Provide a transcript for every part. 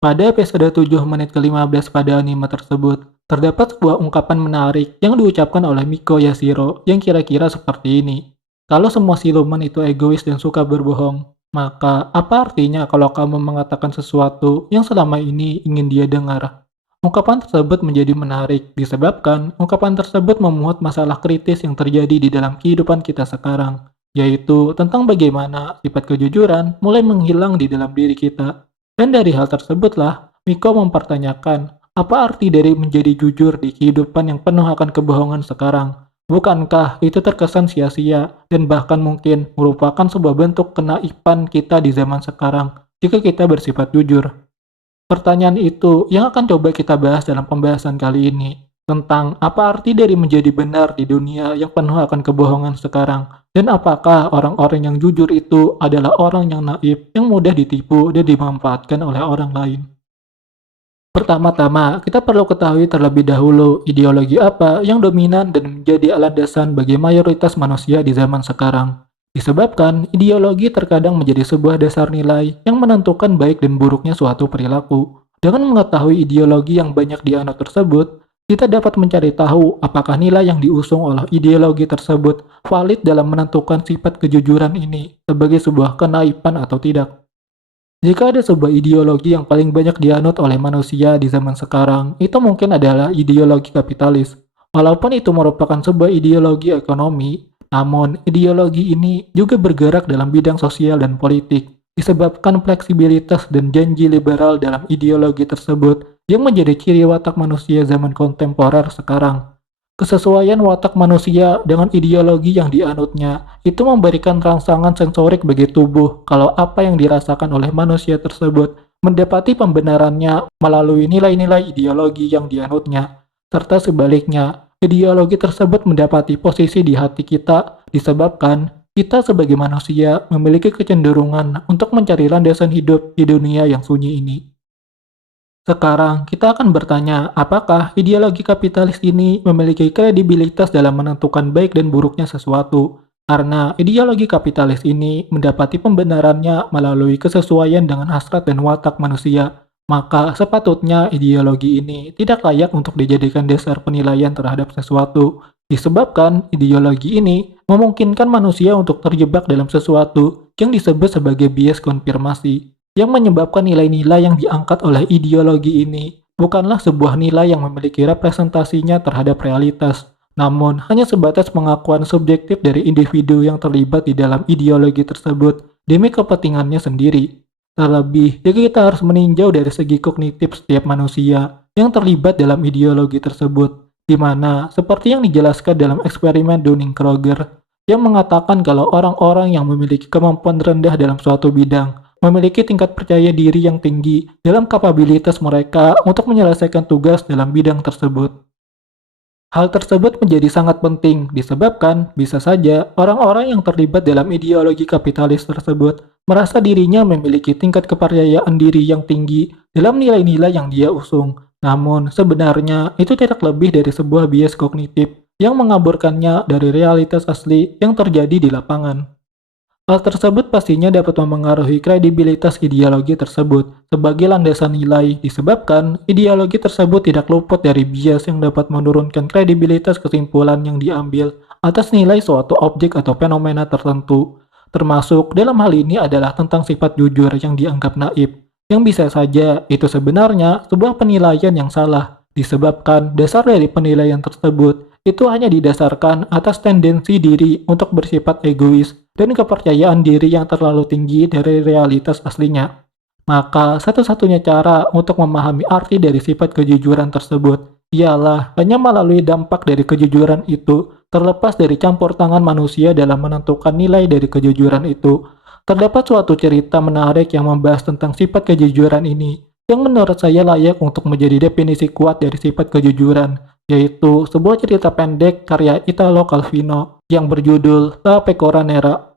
Pada episode 7 menit ke-15 pada anime tersebut, terdapat sebuah ungkapan menarik yang diucapkan oleh Miko Yashiro yang kira-kira seperti ini. Kalau semua siluman itu egois dan suka berbohong, maka apa artinya kalau kamu mengatakan sesuatu yang selama ini ingin dia dengar? Ungkapan tersebut menjadi menarik disebabkan ungkapan tersebut memuat masalah kritis yang terjadi di dalam kehidupan kita sekarang, yaitu tentang bagaimana sifat kejujuran mulai menghilang di dalam diri kita. Dan dari hal tersebutlah, Miko mempertanyakan, apa arti dari menjadi jujur di kehidupan yang penuh akan kebohongan sekarang? Bukankah itu terkesan sia-sia dan bahkan mungkin merupakan sebuah bentuk kenaifan kita di zaman sekarang jika kita bersifat jujur? Pertanyaan itu yang akan coba kita bahas dalam pembahasan kali ini, tentang apa arti dari menjadi benar di dunia yang penuh akan kebohongan sekarang, dan apakah orang-orang yang jujur itu adalah orang yang naif, yang mudah ditipu dan dimanfaatkan oleh orang lain. Pertama-tama, kita perlu ketahui terlebih dahulu ideologi apa yang dominan dan menjadi landasan bagi mayoritas manusia di zaman sekarang. Disebabkan ideologi terkadang menjadi sebuah dasar nilai yang menentukan baik dan buruknya suatu perilaku. Dengan mengetahui ideologi yang banyak dianut tersebut, kita dapat mencari tahu apakah nilai yang diusung oleh ideologi tersebut valid dalam menentukan sifat kejujuran ini sebagai sebuah kenaifan atau tidak. Jika ada sebuah ideologi yang paling banyak dianut oleh manusia di zaman sekarang, itu mungkin adalah ideologi kapitalis. Walaupun itu merupakan sebuah ideologi ekonomi, namun ideologi ini juga bergerak dalam bidang sosial dan politik, disebabkan fleksibilitas dan janji liberal dalam ideologi tersebut yang menjadi ciri watak manusia zaman kontemporer sekarang. Kesesuaian watak manusia dengan ideologi yang dianutnya itu memberikan rangsangan sensorik bagi tubuh kalau apa yang dirasakan oleh manusia tersebut mendapati pembenarannya melalui nilai-nilai ideologi yang dianutnya, serta sebaliknya, ideologi tersebut mendapati posisi di hati kita disebabkan kita sebagai manusia memiliki kecenderungan untuk mencari landasan hidup di dunia yang sunyi ini. Sekarang, kita akan bertanya, apakah ideologi kapitalis ini memiliki kredibilitas dalam menentukan baik dan buruknya sesuatu? Karena ideologi kapitalis ini mendapati pembenarannya melalui kesesuaian dengan hasrat dan watak manusia, maka sepatutnya ideologi ini tidak layak untuk dijadikan dasar penilaian terhadap sesuatu. Disebabkan ideologi ini memungkinkan manusia untuk terjebak dalam sesuatu yang disebut sebagai bias konfirmasi yang menyebabkan nilai-nilai yang diangkat oleh ideologi ini bukanlah sebuah nilai yang memiliki representasinya terhadap realitas, namun hanya sebatas pengakuan subjektif dari individu yang terlibat di dalam ideologi tersebut demi kepentingannya sendiri. Terlebih, jika kita harus meninjau dari segi kognitif setiap manusia yang terlibat dalam ideologi tersebut, di mana, seperti yang dijelaskan dalam eksperimen Dunning-Kruger, yang mengatakan kalau orang-orang yang memiliki kemampuan rendah dalam suatu bidang memiliki tingkat percaya diri yang tinggi dalam kapabilitas mereka untuk menyelesaikan tugas dalam bidang tersebut. Hal tersebut menjadi sangat penting disebabkan bisa saja orang-orang yang terlibat dalam ideologi kapitalis tersebut merasa dirinya memiliki tingkat kepercayaan diri yang tinggi dalam nilai-nilai yang dia usung. Namun sebenarnya itu tidak lebih dari sebuah bias kognitif yang mengaburkannya dari realitas asli yang terjadi di lapangan. Hal tersebut pastinya dapat memengaruhi kredibilitas ideologi tersebut sebagai landasan nilai disebabkan ideologi tersebut tidak luput dari bias yang dapat menurunkan kredibilitas kesimpulan yang diambil atas nilai suatu objek atau fenomena tertentu. Termasuk dalam hal ini adalah tentang sifat jujur yang dianggap naif, yang bisa saja itu sebenarnya sebuah penilaian yang salah disebabkan dasar dari penilaian tersebut itu hanya didasarkan atas tendensi diri untuk bersifat egois dan kepercayaan diri yang terlalu tinggi dari realitas aslinya. Maka satu-satunya cara untuk memahami arti dari sifat kejujuran tersebut ialah hanya melalui dampak dari kejujuran itu terlepas dari campur tangan manusia dalam menentukan nilai dari kejujuran itu. Terdapat suatu cerita menarik yang membahas tentang sifat kejujuran ini yang menurut saya layak untuk menjadi definisi kuat dari sifat kejujuran, yaitu sebuah cerita pendek karya Italo Calvino yang berjudul La Pecora Nera.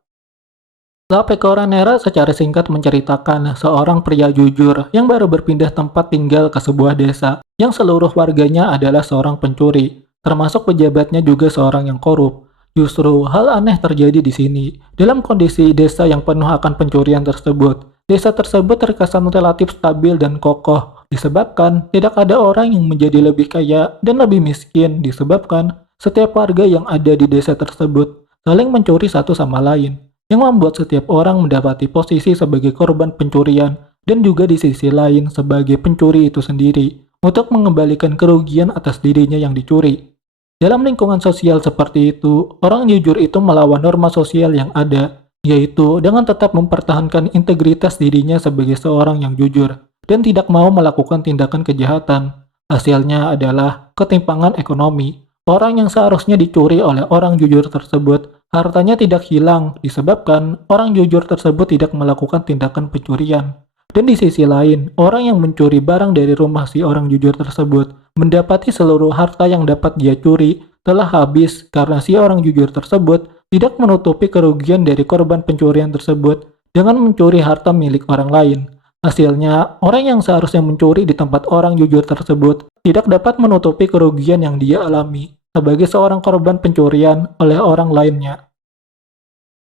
La Pecora Nera secara singkat menceritakan seorang pria jujur yang baru berpindah tempat tinggal ke sebuah desa yang seluruh warganya adalah seorang pencuri, termasuk pejabatnya juga seorang yang korup. Justru hal aneh terjadi di sini. Dalam kondisi desa yang penuh akan pencurian tersebut, desa tersebut terkesan relatif stabil dan kokoh, disebabkan tidak ada orang yang menjadi lebih kaya dan lebih miskin, disebabkan setiap warga yang ada di desa tersebut saling mencuri satu sama lain, yang membuat setiap orang mendapati posisi sebagai korban pencurian dan juga di sisi lain sebagai pencuri itu sendiri untuk mengembalikan kerugian atas dirinya yang dicuri. Dalam lingkungan sosial seperti itu, orang jujur itu melawan norma sosial yang ada, yaitu dengan tetap mempertahankan integritas dirinya sebagai seorang yang jujur dan tidak mau melakukan tindakan kejahatan. Hasilnya adalah ketimpangan ekonomi. Orang yang seharusnya dicuri oleh orang jujur tersebut, hartanya tidak hilang disebabkan orang jujur tersebut tidak melakukan tindakan pencurian. Dan di sisi lain, orang yang mencuri barang dari rumah si orang jujur tersebut mendapati seluruh harta yang dapat dia curi telah habis karena si orang jujur tersebut tidak menutupi kerugian dari korban pencurian tersebut dengan mencuri harta milik orang lain. Hasilnya, orang yang seharusnya mencuri di tempat orang jujur tersebut tidak dapat menutupi kerugian yang dia alami sebagai seorang korban pencurian oleh orang lainnya.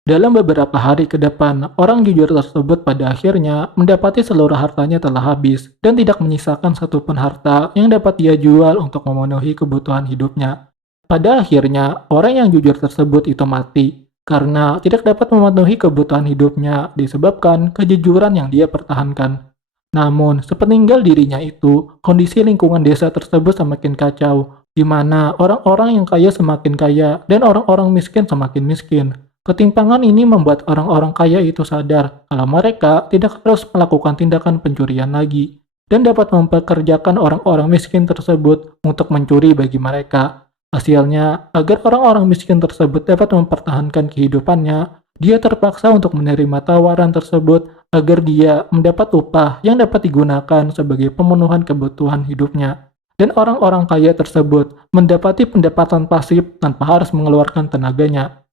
Dalam beberapa hari ke depan, orang jujur tersebut pada akhirnya mendapati seluruh hartanya telah habis dan tidak menyisakan satupun harta yang dapat dia jual untuk memenuhi kebutuhan hidupnya. Pada akhirnya, orang yang jujur tersebut itu mati karena tidak dapat memenuhi kebutuhan hidupnya disebabkan kejujuran yang dia pertahankan. Namun, sepeninggal dirinya itu, kondisi lingkungan desa tersebut semakin kacau, di mana orang-orang yang kaya semakin kaya dan orang-orang miskin semakin miskin. Ketimpangan ini membuat orang-orang kaya itu sadar kalau mereka tidak harus melakukan tindakan pencurian lagi dan dapat mempekerjakan orang-orang miskin tersebut untuk mencuri bagi mereka. Hasilnya, agar orang-orang miskin tersebut dapat mempertahankan kehidupannya, dia terpaksa untuk menerima tawaran tersebut agar dia mendapat upah yang dapat digunakan sebagai pemenuhan kebutuhan hidupnya. Dan orang-orang kaya tersebut mendapati pendapatan pasif tanpa harus mengeluarkan tenaganya.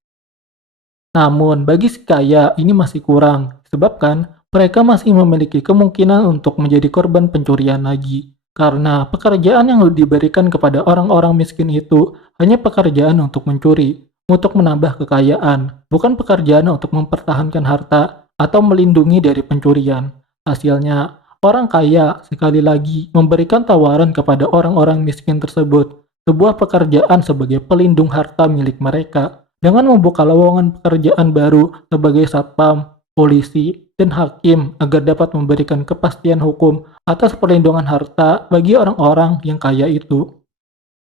Namun, bagi si kaya ini masih kurang, disebabkan mereka masih memiliki kemungkinan untuk menjadi korban pencurian lagi. Karena pekerjaan yang diberikan kepada orang-orang miskin itu hanya pekerjaan untuk mencuri, untuk menambah kekayaan, bukan pekerjaan untuk mempertahankan harta atau melindungi dari pencurian. Hasilnya, orang kaya sekali lagi memberikan tawaran kepada orang-orang miskin tersebut, sebuah pekerjaan sebagai pelindung harta milik mereka dengan membuka lowongan pekerjaan baru sebagai satpam, polisi, dan hakim agar dapat memberikan kepastian hukum atas perlindungan harta bagi orang-orang yang kaya itu.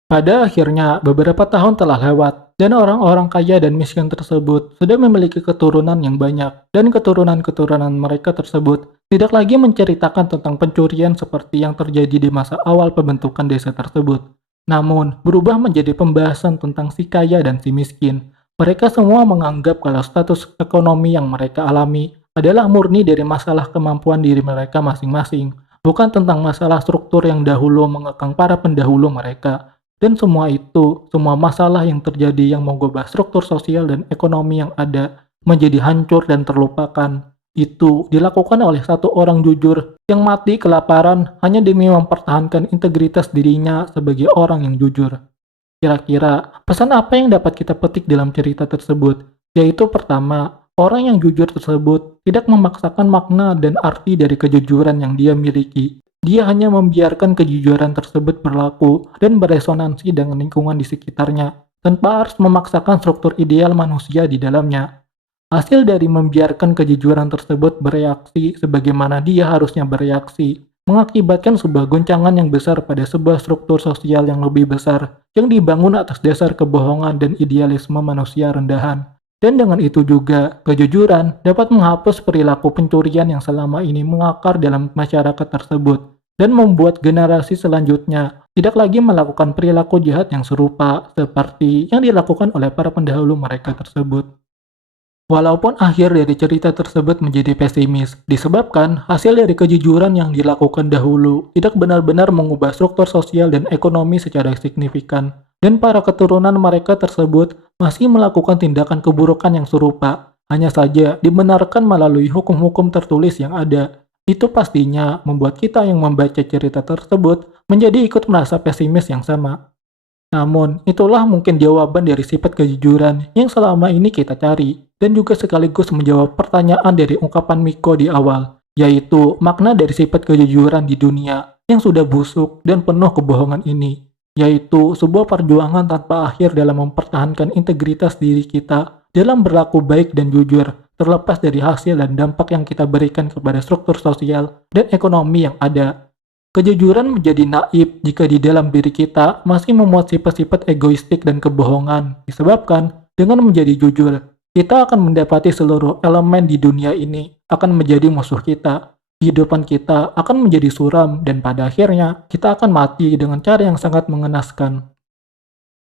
Pada akhirnya, beberapa tahun telah lewat, dan orang-orang kaya dan miskin tersebut sudah memiliki keturunan yang banyak, dan keturunan-keturunan mereka tersebut tidak lagi menceritakan tentang pencurian seperti yang terjadi di masa awal pembentukan desa tersebut. Namun, berubah menjadi pembahasan tentang si kaya dan si miskin. Mereka semua menganggap kalau status ekonomi yang mereka alami adalah murni dari masalah kemampuan diri mereka masing-masing, bukan tentang masalah struktur yang dahulu mengekang para pendahulu mereka. Dan semua itu, semua masalah yang terjadi yang mengubah struktur sosial dan ekonomi yang ada menjadi hancur dan terlupakan. Itu dilakukan oleh satu orang jujur yang mati kelaparan hanya demi mempertahankan integritas dirinya sebagai orang yang jujur. Kira-kira, pesan apa yang dapat kita petik dalam cerita tersebut? Yaitu pertama, orang yang jujur tersebut tidak memaksakan makna dan arti dari kejujuran yang dia miliki. Dia hanya membiarkan kejujuran tersebut berlaku dan beresonansi dengan lingkungan di sekitarnya, tanpa harus memaksakan struktur ideal manusia di dalamnya. Hasil dari membiarkan kejujuran tersebut bereaksi sebagaimana dia harusnya bereaksi, mengakibatkan sebuah goncangan yang besar pada sebuah struktur sosial yang lebih besar yang dibangun atas dasar kebohongan dan idealisme manusia rendahan. Dan dengan itu juga, kejujuran dapat menghapus perilaku pencurian yang selama ini mengakar dalam masyarakat tersebut dan membuat generasi selanjutnya tidak lagi melakukan perilaku jahat yang serupa seperti yang dilakukan oleh para pendahulu mereka tersebut. Walaupun akhir dari cerita tersebut menjadi pesimis, disebabkan hasil dari kejujuran yang dilakukan dahulu tidak benar-benar mengubah struktur sosial dan ekonomi secara signifikan, dan para keturunan mereka tersebut masih melakukan tindakan keburukan yang serupa, hanya saja dibenarkan melalui hukum-hukum tertulis yang ada. Itu pastinya membuat kita yang membaca cerita tersebut menjadi ikut merasa pesimis yang sama. Namun, itulah mungkin jawaban dari sifat kejujuran yang selama ini kita cari, dan juga sekaligus menjawab pertanyaan dari ungkapan Miko di awal. yaitu makna dari sifat kejujuran di dunia yang sudah busuk dan penuh kebohongan ini, yaitu sebuah perjuangan tanpa akhir dalam mempertahankan integritas diri kita dalam berlaku baik dan jujur, terlepas dari hasil dan dampak yang kita berikan kepada struktur sosial dan ekonomi yang ada. Kejujuran menjadi naif jika di dalam diri kita masih memuat sifat-sifat egoistik dan kebohongan, disebabkan dengan menjadi jujur, kita akan mendapati seluruh elemen di dunia ini akan menjadi musuh kita. Kehidupan kita akan menjadi suram dan pada akhirnya kita akan mati dengan cara yang sangat mengenaskan.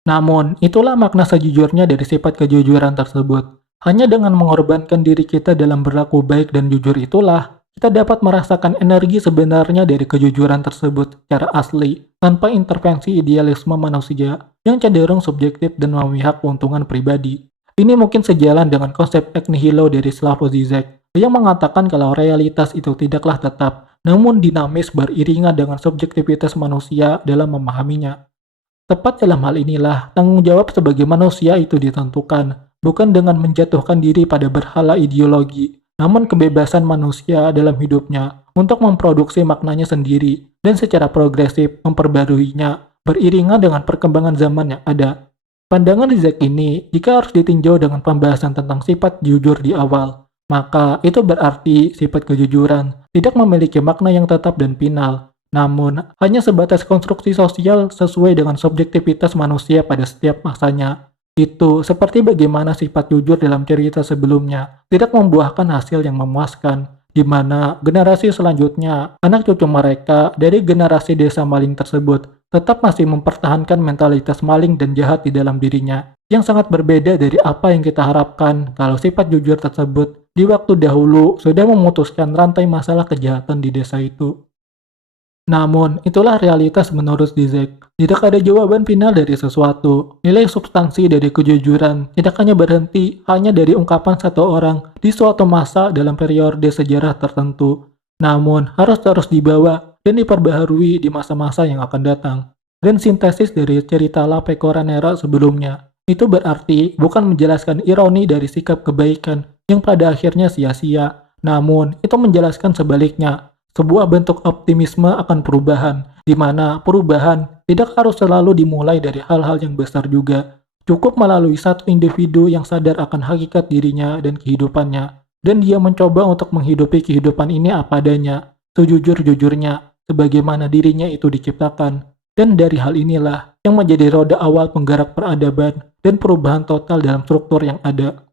Namun, itulah makna sejujurnya dari sifat kejujuran tersebut. Hanya dengan mengorbankan diri kita dalam berlaku baik dan jujur itulah, kita dapat merasakan energi sebenarnya dari kejujuran tersebut secara asli, tanpa intervensi idealisme manusia yang cenderung subjektif dan memihak keuntungan pribadi. Ini mungkin sejalan dengan konsep ex nihilo dari Slavoj Zizek, yang mengatakan kalau realitas itu tidaklah tetap, namun dinamis beriringan dengan subjektivitas manusia dalam memahaminya. Tepat dalam hal inilah, tanggung jawab sebagai manusia itu ditentukan, bukan dengan menjatuhkan diri pada berhala ideologi, namun kebebasan manusia dalam hidupnya untuk memproduksi maknanya sendiri dan secara progresif memperbaruinya, beriringan dengan perkembangan zaman yang ada. Pandangan Zizek ini, jika harus ditinjau dengan pembahasan tentang sifat jujur di awal, maka itu berarti sifat kejujuran tidak memiliki makna yang tetap dan final, namun hanya sebatas konstruksi sosial sesuai dengan subjektivitas manusia pada setiap masanya. Itu seperti bagaimana sifat jujur dalam cerita sebelumnya tidak membuahkan hasil yang memuaskan, di mana generasi selanjutnya, anak cucu mereka dari generasi desa maling tersebut tetap masih mempertahankan mentalitas maling dan jahat di dalam dirinya, yang sangat berbeda dari apa yang kita harapkan kalau sifat jujur tersebut di waktu dahulu sudah memutuskan rantai masalah kejahatan di desa itu. Namun, itulah realitas menurut Zizek. Tidak ada jawaban final dari sesuatu. Nilai substansi dari kejujuran tidak hanya berhenti hanya dari ungkapan satu orang di suatu masa dalam periode sejarah tertentu, namun harus terus dibawa dan diperbaharui di masa-masa yang akan datang. Dan sintesis dari cerita La Pecoranera sebelumnya, itu berarti bukan menjelaskan ironi dari sikap kebaikan yang pada akhirnya sia-sia, namun itu menjelaskan sebaliknya, sebuah bentuk optimisme akan perubahan, di mana perubahan tidak harus selalu dimulai dari hal-hal yang besar juga. Cukup melalui satu individu yang sadar akan hakikat dirinya dan kehidupannya, dan dia mencoba untuk menghidupi kehidupan ini apa adanya, sejujur-jujurnya, sebagaimana dirinya itu diciptakan. Dan dari hal inilah yang menjadi roda awal penggerak peradaban dan perubahan total dalam struktur yang ada.